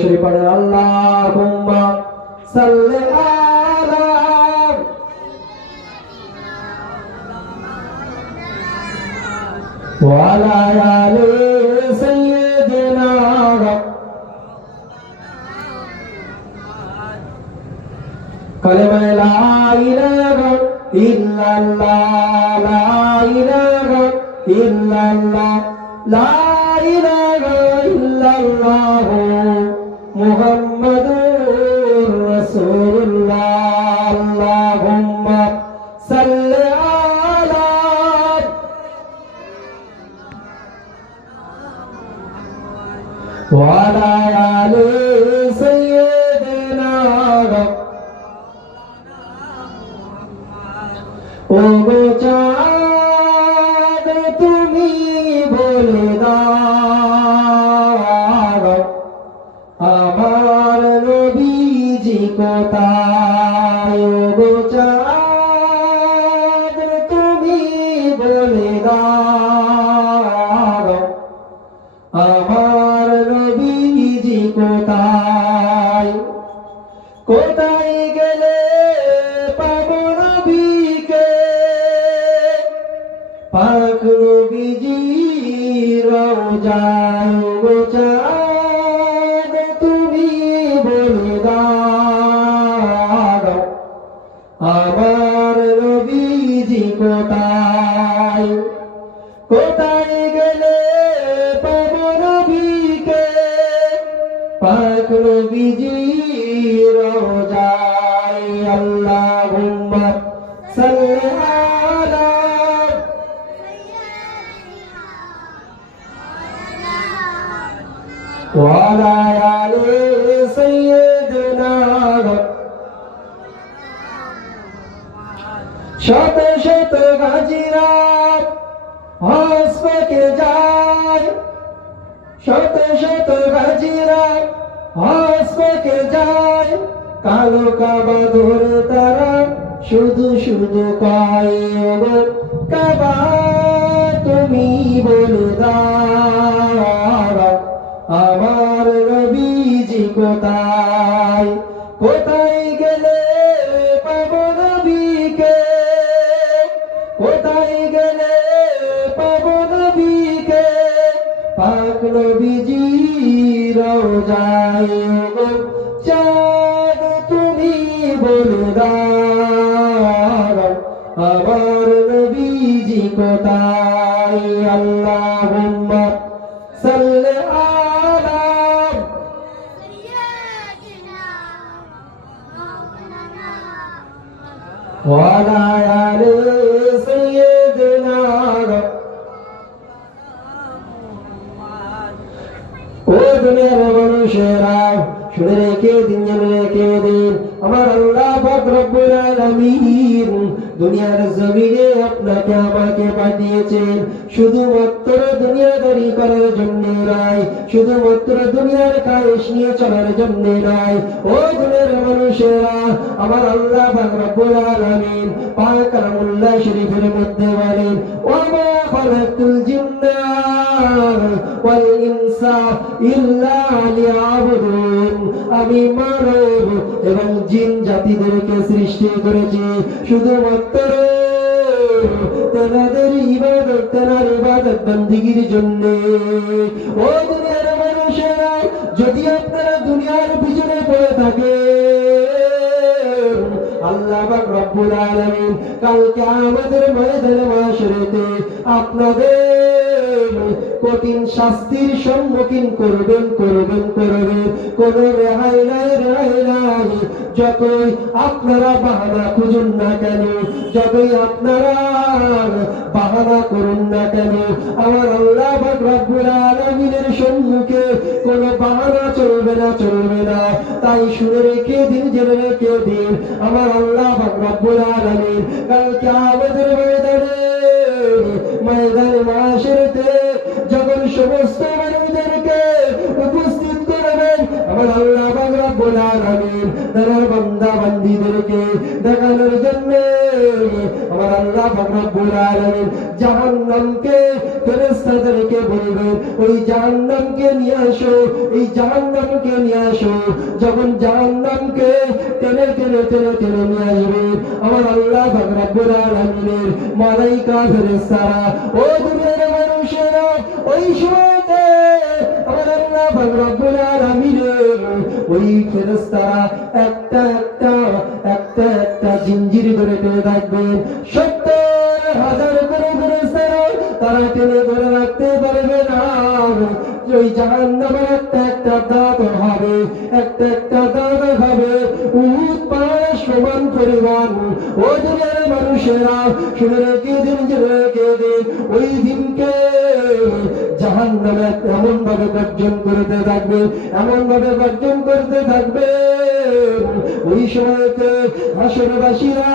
শরীফ পড়েন আল্লাহুম্মা সাল্লি আলা ওয়া আলা আলি সাইয়্যিদিনা কালেমা লা ইলাহা ইল্লাল্লাহ লা ইলাহা ইল্লাল্লাহ লা ইলাহা ইল্লাল্লাহ মুহাম্মাদুর রাসূলুল্লাহ আল্লাহুম্মা সাল্লি আলা ওয়া আলা আলি সাইয়্যিদিনা ও গো চাঁদ তুমি বলে দাও আমার নবীজি কোথায় ও গো চাঁদ তুমি বলে দাও আমার নবীজি কোথায় কোথায় গেলে পাবো নবীকে পাক নবীজির রওজায় গো চাঁদ তুমি বলে দাও আমার নবীজি কোথায় কোথায় গেলে পাবো নবীকে পাক নবীজির রওজায় আল্লাহুম্মা সাল্লি আলা ওয়া আলা আলি সাইয়্যিদিনা শত শত গাজীরা হজ পেকে যায় শত শত গাজীরা হজ পেকে যায় কালো কাবা ধরে তারা শুধু শুধু কয় ওগো কাবা তুমি বলে দাও আমার নবীজি কোথায় কোথায় গেলে পাবো নবীকে কোথায় গেলে পাবো নবীকে পাক নবীজির রওজায় গো চাঁদ তুমি বলে দাও আমার নবীজি কোথায় আল্লাহুম্মা সাল্লি আলা ওয়া আলা আলি সাইয়্যিদিনা ও দুনিয়ার মানুষেরা শুনে রেখে দিন জেনে রেখে দিন আমার আল্লাহ পাক রব্বুল আলামিন দুনিয়ার জমিনে আপনাকে আমাকে পাঠিয়েছেন শুধুমাত্র দুনিয়াদারি করার জন্য নয় শুধুমাত্র দুনিয়ার খায়েশ নিয়ে চলার জন্য নয় ও দুনিয়ার মানুষেরা আমার আল্লাহ পাক রব্বুল আলামিন পাক কালামুল্লাহ শরীফের মধ্যে বলেন ওয়া মা খালাকতুল জিন্না ওয়াল ইনসা ইল্লা লিয়াবুদুন আমি মানব এবং জিন জাতিদেরকে সৃষ্টি করেছি শুধুমাত্র তেনাদের ইবাদত বন্দেগীর জন্য ও দুনিয়ার মানুষেরা যদি আপনারা দুনিয়ার পিছনে পড়ে থাকে আল্লাহ পাক রব্বুল আলামিন কাল কিয়ামতের ময়দানে মাশরেতে আপনাদের কঠিন শাস্তির সম্মুখীন করবেন কোন রেহাই নাই যতই আপনারা বাহানা খুঁজুন না কেন যতই আপনারা বাহানা করুন না কেন আমার আল্লাহ পাক রব্বুল আলামিনের সম্মুখে কোনো বাহানা চলবে না তাই শুনে রেখে দিন জেনে রেখে দিন আমার আল্লাহ পাক রব্বুল আলামিন কাল কিয়ামতের ময়দানে মাশরেতে যখন সমস্ত মানুষদেরকে উপস্থিত করবেন আমার আল্লাহ পাক রব্বুল আলামিন তার বান্দা বান্দীদেরকে দেখানোর জন্য আমার আল্লাহ পাক রব্বুল আলামিন জাহান্নামকে ফেরেশতাদেরকে বলবে ওই জাহান্নামকে নিয়ে আসো, এই জাহান্নামকে নিয়ে আসো। যখন জাহান্নামকে টেনে টেনে টেনে টেনে নিয়ে আসবে আমার আল্লাহ পাক রব্বুল আলামিনের মালাইকা ফেরেশতারা, ও দুনিয়ার মানুষেরা, ওই সময়তে আমার আল্লাহ পাক রব্বুল আলামিনের ওই ফেরেশতারা একটা একটা একটা একটা জিঞ্জির করে টেনে থাকবেন। 70,000 করে ফেরেশতারা তারা টেনে ধরে রাখতে পারবে না। ওই জাহান্নামের একটা একটা দাঁত হবে, একটা একটা দাঁত হবে উহুদ পাহাড়ের সমান পরিমাণ। ও দুনিয়ার মানুষেরা শুনে রেখে দিন, জেনে রেখে দিন, ওই দিনকে জাহান্নামে এমন ভাবে গর্জন করতে থাকবে, এমন ভাবে গর্জন করতে থাকবে, ওই সময়তে হাসরবাসীরা